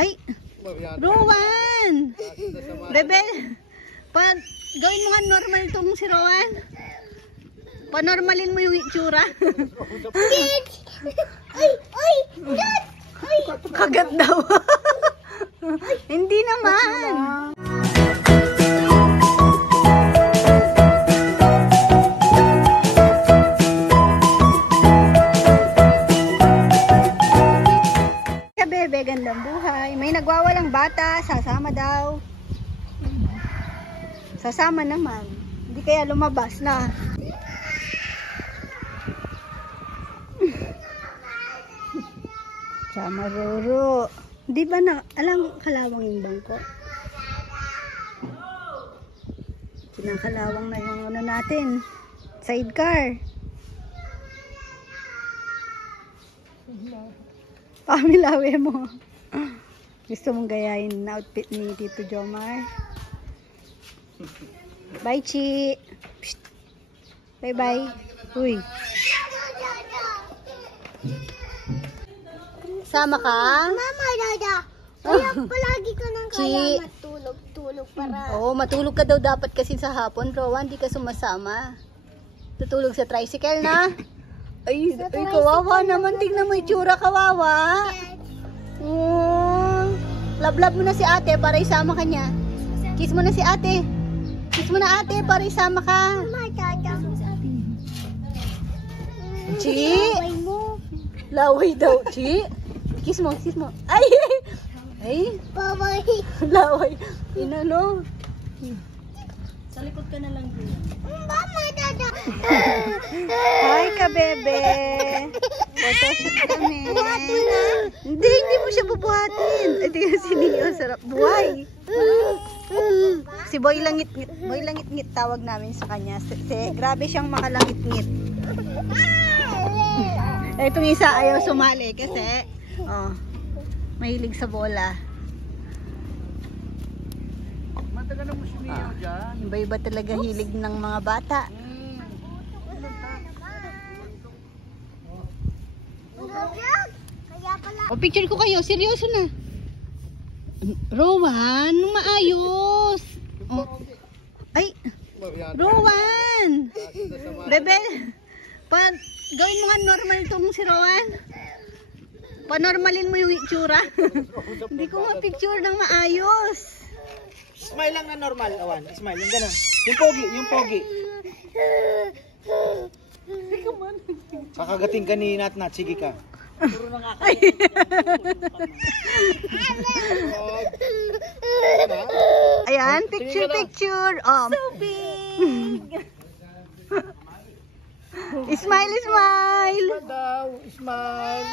Ay, Rowan! Rebel! Pag gawin mo nga normal itong si Rowan. Panormalin mo yung itsura. Ay! Ay! Ay! Kagat daw. Hindi naman. Bebe, gandang buhay. May nagwawalang bata, sasama daw. Sasama naman. Hindi kaya lumabas na. Sama Roro. Di ba na, alam kalawang yung bangko? Kinakalawang na yung ano natin. Sidecar. Pamilawe mo. Gusto mong gayahin na outfit ni Tito Jomar? Bye, Chi. Psst. Bye-bye. Uy. Sama ka? Mama, Dada. Kaya palagi ka nang kaya matulog-tulog para... Oo, matulog ka daw dapat kasi sa hapon, Rowan. Di ka sumasama. Tutulog sa tricycle na. Ay, kawawa naman. Tingnan mo itsura, kawawa. Love-love mo na si ate para isama ka niya. Kiss mo na si ate. Kiss mo na ate para isama ka. Mama, Dada. Chi? Laway mo. Laway daw, Chi. Kiss mo, kiss mo. Ay! Ay! Bye-bye. Laway. Inano? Sa likod ka na lang din. Mama, Dada. Hi ka, bebe. Photoshoot kami. Hindi mo siya bubuhatin. Ay, tingnan si Neo, sarap buhay. Si Boy Langit-ngit. Boy Langit-ngit tawag namin sa kanya. Grabe siyang makalangit-ngit. Itong isa ayaw sumali kasi mahilig sa bola. Matagal mo si Neo dyan. Iba-iba talaga hilig ng mga bata. Kaya pala. O, picture ko kayo. Seryoso na. Rowan, maayos. Oh. Ay, Rowan! Rebel! Pag gawin mo nga normal itong si Rowan. Panormalin mo yung itsura. Hindi ko ma-picture ng maayos. Smile lang na normal, Awan. Smile, yung gano'n. Yung pogi, yung pogi. Kakagating ka ni Nat-Nat, sige ka. Ayan, picture. So big! Smile! Smile daw, smile.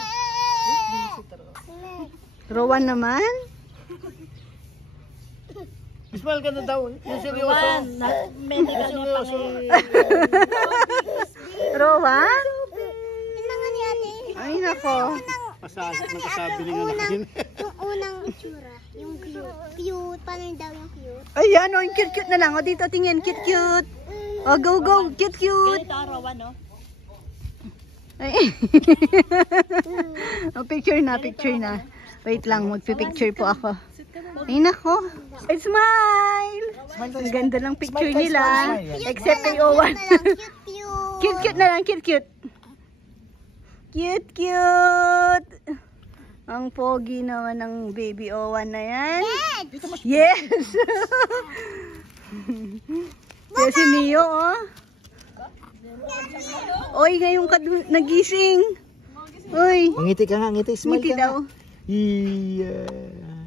Rowan naman? Smile ka na daw, yung seryoso. Medical niya pa Rowan? Inangan ni ate. Ay, nako. Pasasok na kasabi niya na kasin. Yung unang itsura. Yung cute. Cute. Paano daw yung cute? Ayan, yung cute na lang. O, dito tingin, cute. O, go, cute. Ganito arawan, no? Ay. O, picture na. Wait lang, magpipicture po ako. Ay, nako. Ay, smile! Ang ganda ng picture nila. Except kay Owan. Cute na lang, cute. Cute. Ang pogi naman ng baby Owan na yan. Yes! Yes, si Neo, oh. Oy, ngayon ka nagising. Oy. Ngiti ka nga, ngiti. Smile Ngiti ka daw. nga.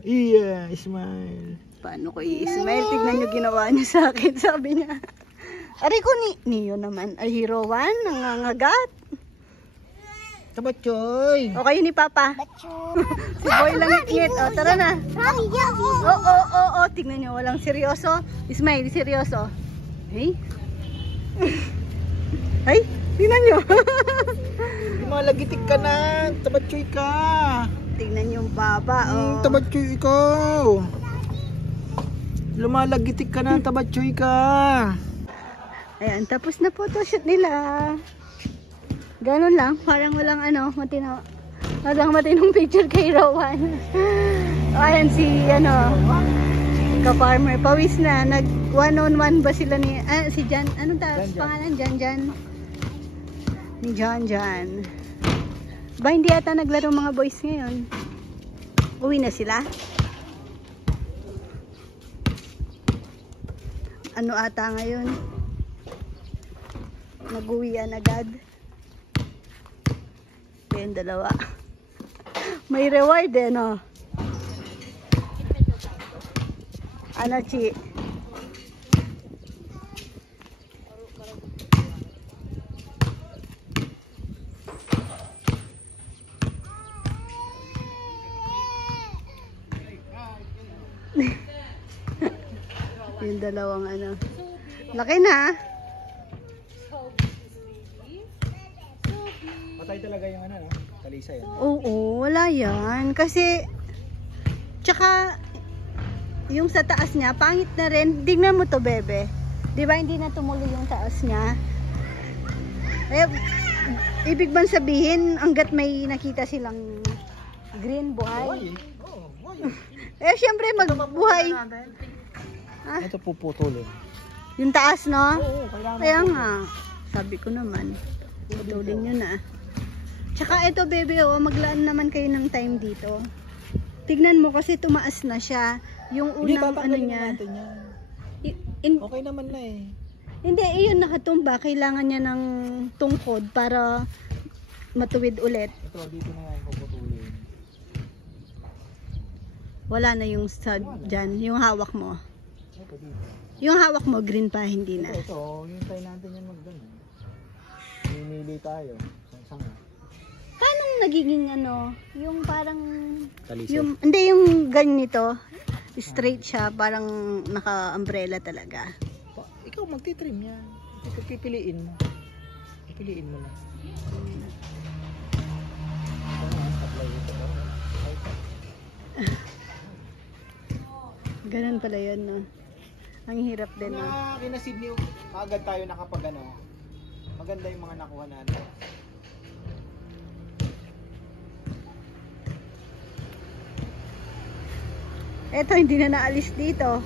Iya, smile. Paano ko i-smile? Tignan nyo ginawa niya sa akin, sabi niya. Aray ko Neo naman. Ay, Rowan, nangangagat. Tabatchoy. O kayo ni Papa. Si Boy Langit-ngit. O, tara na. Oo. Tignan nyo, walang seryoso. Smile, seryoso. Ay. Ay, tignan nyo. Lumalagitik ka na. Tabatchoy ka. Tignan yung Papa. Oh. Tabatchoy ikaw. Lumalagitik ka na. Tabatchoy ka. Ayan, tapos na photoshoot nila. Ganon lang, parang walang ano, Walang matinong picture kay Rowan. Ayan si, ka-farmer. Pawis na. Nag one-on-one ba sila ni, si Jan, anong pangalan? Jan. Ni Jan. Ba, hindi ata naglaro mga boys ngayon. Uwi na sila. Ano ata ngayon? Nag-uwian agad. Yung dalawa. May reward eh, no? Ano, Chi? Yung dalawang laki na. Patay talaga yung talisay. Oo, wala yan. Kasi, tsaka, yung sa taas niya, pangit na rin. Tignan mo to, bebe. Di ba hindi na tumuloy yung taas niya? Eh, ibig bang sabihin, hanggat may nakita silang green buhay? Eh, syempre, magbuhay. Ito puputulin. Yung taas, no? Oo, kailangan. Kaya nga, sabi ko naman, putulin nyo na. Tsaka ito, bebe, maglaan naman kayo ng time dito. Tignan mo kasi tumaas na siya. Yung unang niya. Okay naman na eh. Hindi, iyon nakatumba. Kailangan niya ng tungkod para matuwid ulit. Ito, dito na nga puputulin. Wala na yung stud dyan. Yung hawak mo. Ito dito. Yung hawak mo, green pa, hindi na. Ito, yung tayo natin yan magdano. Mimili tayo. Sanga. Paano nagiging yung parang, Talisay. hindi yung ganito, straight siya, parang naka-umbrella talaga. Ikaw magtitrim yan. Ito pipiliin mo. Pipiliin mo na. Ganun pala yun, no? Ang hirap din, no? Kina Sydney, agad tayo nakapag maganda yung mga nakuha natin. Eto, hindi na naalis dito.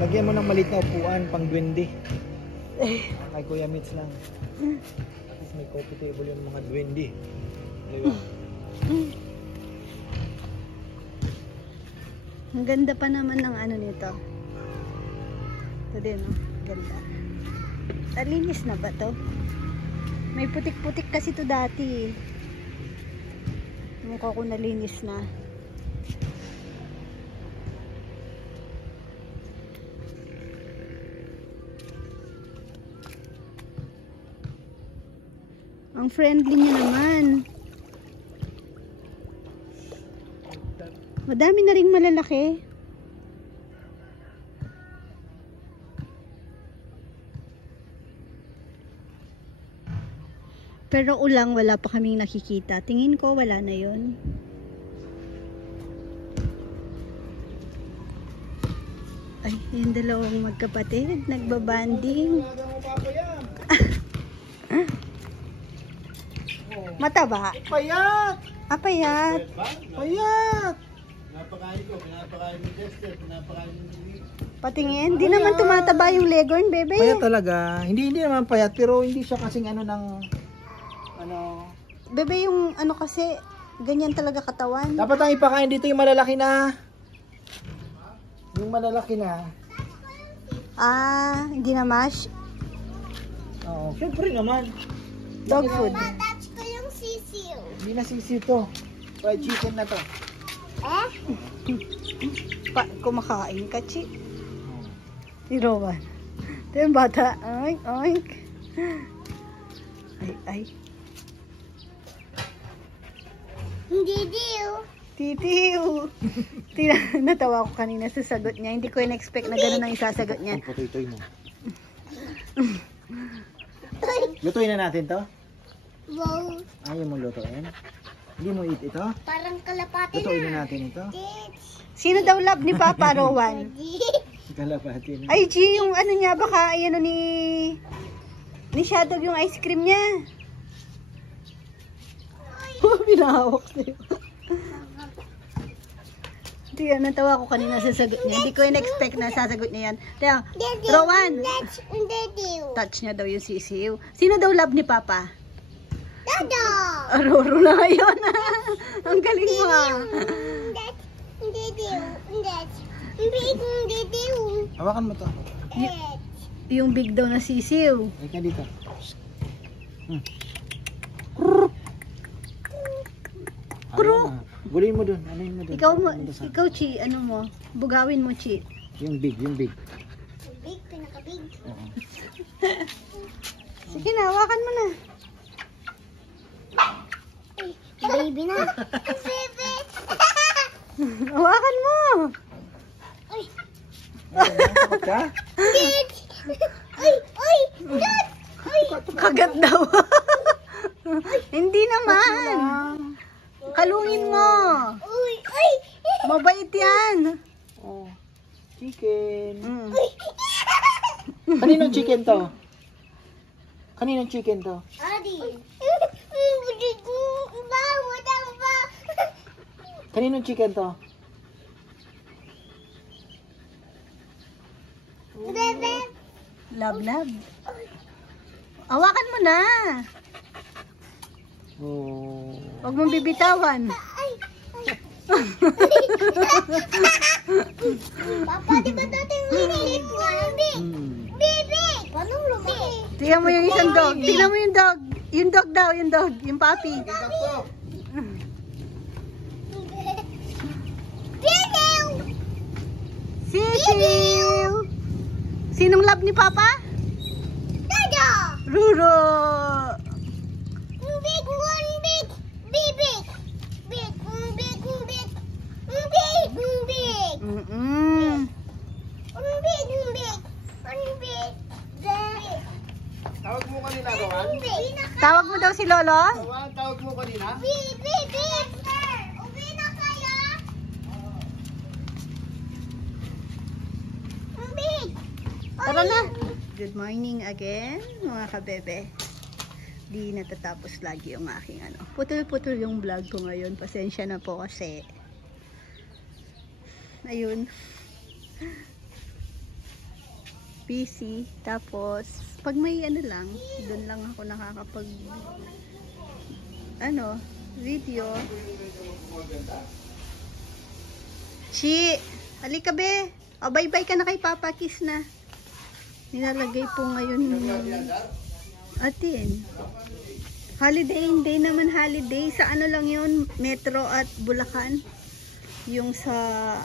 Lagyan mo ng maliit na upuan, pang duwende. Kay Kuya Mitch lang. At least may coffee table yung mga duwende. Diba? Ang ganda pa naman ng nito. Ito din, no? Ganda. Talinis na ba to? May putik-putik kasi to dati. Mukha ko nalinis na. Ang friendly niya naman. Madami na ring malalaki. Pero ulang wala pa kaming nakikita. Tingin ko wala na yun. Ay, yung dalawang magkapatid. Nagbabanding. Mataba. Payat! Payat. Payat! Pinapakain ko, pinapakain ni Dexter, pinapakain ni Patingin. Hindi naman tumataba yung Leghorn, bebe. Payat talaga. Hindi naman payat, pero hindi siya kasing Bebe, yung kasi, ganyan talaga katawan. Dapat ang ipakain dito yung malalaki na. Yung malalaki na. Hindi na mash. Oo, syempre naman. Dog food. Touch ko yung sisiw. Hindi na sisi to. Fried chicken na to. Kumakain ka, Chi. Si Rowan. Ito yung bata. Ay. Ay. Hindi diw. Titiw. Natawa ko kanina sa sagot niya. Hindi ko in-expect na gano'n ang isasagot niya. Ang potoy mo. Lutuin na natin to? Wow. Ayaw mo lutuin? Hindi mo eat ito? Parang kalapati Lutuin na natin ito? Sino daw love ni Papa, Rowan? Kalapatin. Ay, G, yung niya, baka, ni Ni Shadow yung ice cream niya. Pinahawak sa'yo. Hindi yan, natawa ko kanina sa sagot niya. Hindi ko in-expect na sasagot niya yan. Kaya, Rowan! Touch niya daw yung sisiw. Sino daw love ni Papa? Dada! Aroro na ngayon. Ang galing mo ah. Hawakan mo to. Yung big daw na sisiw. Ay ka dito. Kuro! Gulin mo dun. Ano mo dun? Ikaw, Chi, ano mo? Bugawin mo, Chi. Yung big. Big, pinaka-big. Oo. Sige na, hawakan mo na. Baby na. Baby. Hawakan mo. Ay, Takot ka? Dad. Ay, ay, Dad. Ay, Kagat daw. Hindi naman. Kalungin mo. ay, ay. Mabait yan. Oh. Chicken. Mm. Kaninong chicken to? Kaninong chicken to? Adi. Kaninong chicken to? Bebe. Love. Hawakan mo na. Oh. Huwag mong bibitawan. Ay. Papa, di ba dati maliit nga? Bebe. Paano lumaki? Tingnan mo yung isang dog. Tingnan mo yung dog. Yung dog daw, yung dog. Yung puppy. Sisiw. Sinong love ni Papa? Dada. Ruro. Big one, big. Big. Big, big, big. Big, big. Mm-mm. Big, big. Big. Tawag mo kanina, Rowan? Tawag mo daw si Lolo? Rowan, tawag mo kanina? Big, big, big. Uwi na kayo? Big. Tara na. Good morning again, mga kabebe. Di natatapos lagi yung aking ano. Putol-putol yung vlog ko ngayon. Pasensya na po kasi. Ayun. Busy. Tapos, pag may ano lang, doon lang ako nakakapag video. Chi, halika be. O, bye-bye ka na kay Papa. Kiss na. Nilalagay po ngayon atin. Holiday, hindi naman holiday. Sa ano lang yun, Metro at Bulacan. Yung sa,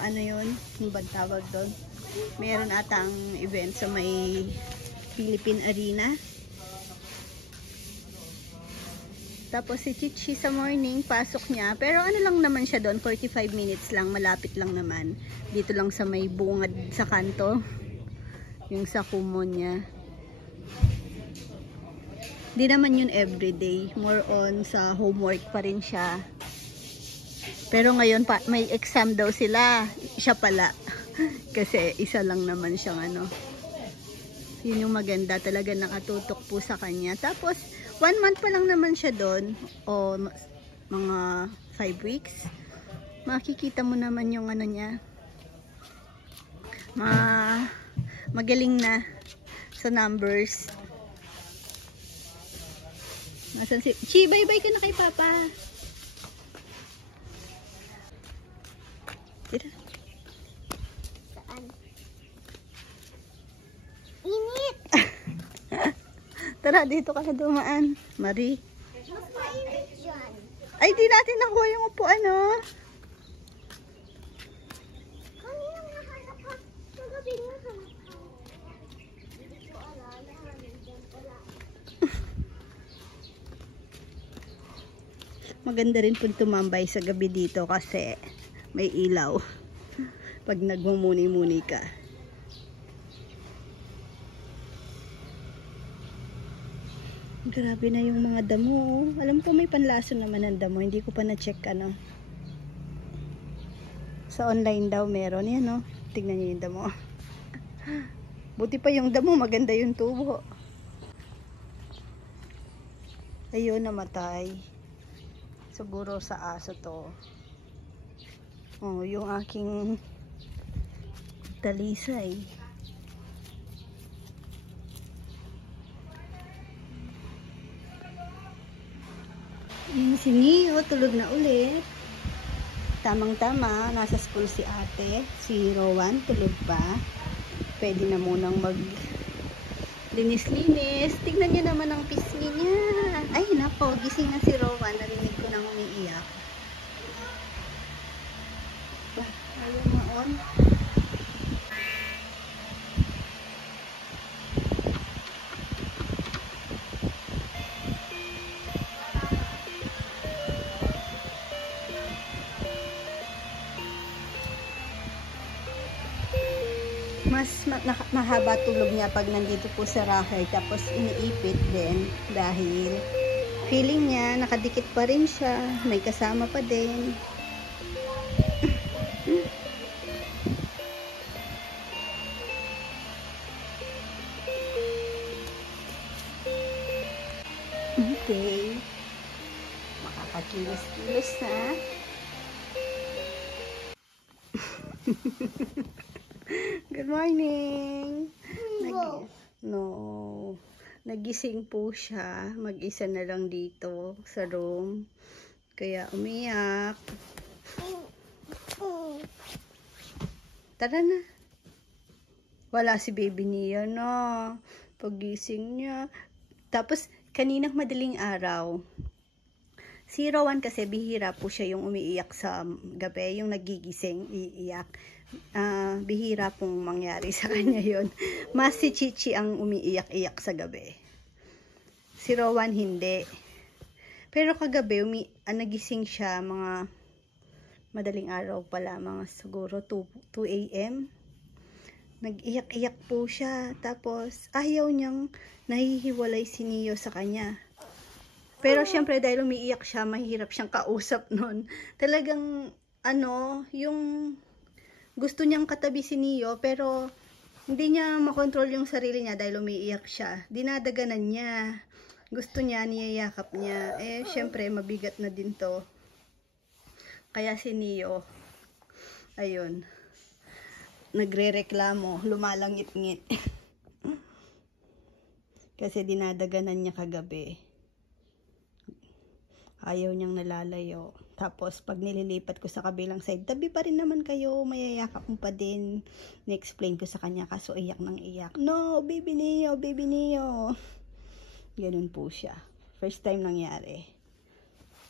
ano yun, yung bang tawag doon. Meron atang event sa may Philippine Arena. Tapos si Chichi sa morning, pasok niya. Pero ano lang naman siya doon, 45 minutes lang, malapit lang naman. Dito lang sa may bungad sa kanto. Yung sa kumon niya. Di naman yun everyday. More on sa homework pa rin siya. Pero ngayon pa, may exam daw sila. Siya pala. Kasi isa lang naman siyang ano. Yun yung maganda. Talaga nakatutok po sa kanya. Tapos, 1 month pa lang naman siya doon. O mga 5 weeks. Makikita mo naman yung ano niya. Magaling na sa numbers. Nasaan si Chi, bye-bye ka na kay Papa. Tira. Saan? Init. Tara, dito ka na dumaan. Marie. Mas mainit dyan. Ay, di natin nakuha yung upuan, no? Kanina nahanap ka. Kagabi nahanap ka. Hindi ko alala. Nandiyan pala. Maganda rin po tumambay sa gabi dito kasi may ilaw. Pag nagmumuni-muni ka. Grabe na yung mga damo. Alam ko may panlaso naman ang damo. Hindi ko pa na-check ano. Sa online daw meron. Yan no. Tignan niyo yung damo. Buti pa yung damo. Maganda yung tubo. Ayun, namatay. Siguro sa aso to. Oh, yung aking talisay. Yung si Neo, tulog na ulit. Tamang-tama, nasa school si ate. Si Rowan, tulog pa. Pwede na munang mag linis-linis. Tignan nyo naman ang pisngi niya. Ay, nako, gising na si Rowan. Narinig ko nang umiiyak. Ayaw maon. Mas mahaba tulog niya pag nandito po sa rahay, tapos iniipit din dahil feeling niya nakadikit pa rin siya, may kasama pa din. Okay, makakakilos-kilos na. Good morning. Nagising po siya. Mag-isa na lang dito sa room. Kaya umiyak. Tara na. Wala si baby niya na. Pagising niya. Tapos kaninang madaling araw, si Rowan kasi bihira po siya yung umiiyak sa gabi, yung nagigising, iiyak. Bihira pong mangyari sa kanya yun. Mas si Chichi ang umiiyak-iyak sa gabi. Si Rowan hindi. Pero kagabi, nagising siya mga madaling araw pala, mga siguro 2 a.m. Nag-iyak-iyak po siya. Tapos ayaw niyang nahihiwalay si Neo sa kanya. Pero syempre dahil umiiyak siya, mahirap siyang kausap nun. Talagang yung gusto niyang katabi si Neo, pero hindi niya makontrol yung sarili niya dahil umiiyak siya. Dinadaganan niya. Gusto niya, niyayakap niya. Syempre mabigat na din to. Kaya si Neo, ayun, nagre-reklamo, lumalangit-ngit. Kasi dinadaganan niya kagabi. Ayaw niyang nalalayo. Tapos, pag nililipat ko sa kabilang side, tabi pa rin naman kayo, mayayakap mo pa din. Na-explain ko sa kanya, kaso iyak ng iyak. No, baby Neo, baby Neo. Ganun po siya. First time nangyari.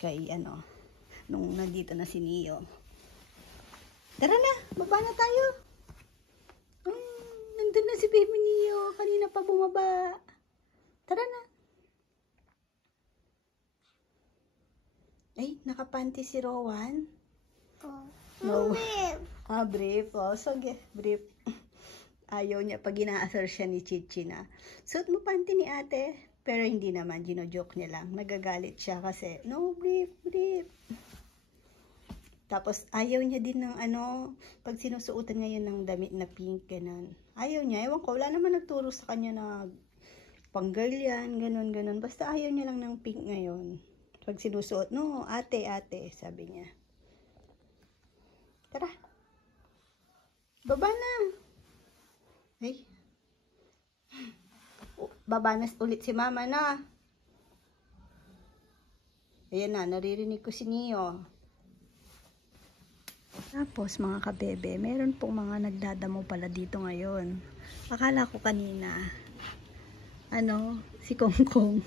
Kay, nung nandito na si Neo. Tara na, baba na tayo. Nandun na si baby Neo. Kanina pa bumaba. Tara na. Ay, nakapanty si Rowan. No. Brief. Sige, brief. Ayaw niya pag inaasar siya ni Chichi na, suot mo panty ni ate. Pero hindi naman, gino-joke niya lang. Nagagalit siya kasi, no, brief. Tapos, ayaw niya din ng pag sinusuotan ngayon ng damit na pink, ganun. Ayaw niya, ewan ko, wala naman nagturo sa kanya na pang-girl yan, ganun. Basta ayaw niya lang ng pink ngayon. Pag sinusuot, no, ate, sabi niya. Tara. Baba na. Ay. Baba na ulit si mama na. Ayan na, naririnig ko si Neo. Tapos mga kabebe, meron pong mga nagdadamo pala dito ngayon. Akala ko kanina, si Kongkong.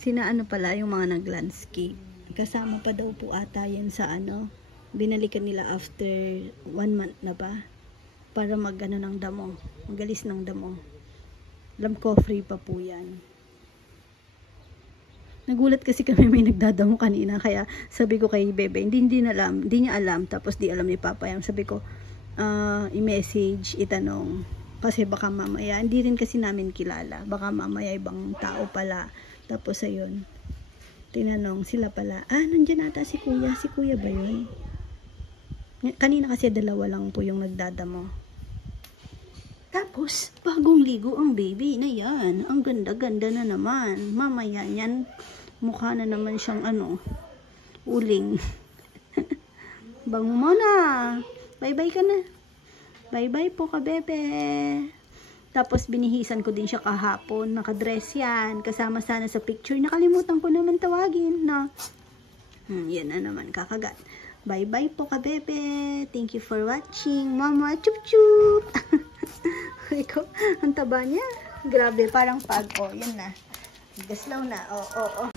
Sina pala yung mga nag-landscape. Kasama pa daw po ata yan sa binalikan nila after 1 month na ba? Para ng damo. Magalis ng damo. Alam ko, free pa po yan. Nagulat kasi kami may nagdadamo kanina. Kaya sabi ko kay Bebe, hindi niya alam. Tapos di alam ni Papa yan. Sabi ko, i-message, itanong. Kasi baka mamaya, hindi rin kasi namin kilala. Baka mamaya ibang tao pala. Tapos ayun, tinanong sila pala, nandiyan ata si kuya. Si kuya ba yun? Kanina kasi 2 lang po yung nagdadamo. Tapos, bagong ligo ang baby na yan. Ang ganda-ganda na naman. Mamaya yan, mukha na naman siyang uling. Bango mo na. Bye-bye ka na. Bye-bye po ka, bebe. Tapos, binihisan ko din siya kahapon. Nakadress yan. Kasama sana sa picture. Nakalimutan ko naman tawagin na. Yan na naman, kakagat. Bye-bye po ka, bebe. Thank you for watching. Mama, chup-chup. Ikaw, ang taba niya. Grabe, parang pag. Oh, yan na. Gaslaw na. Oh.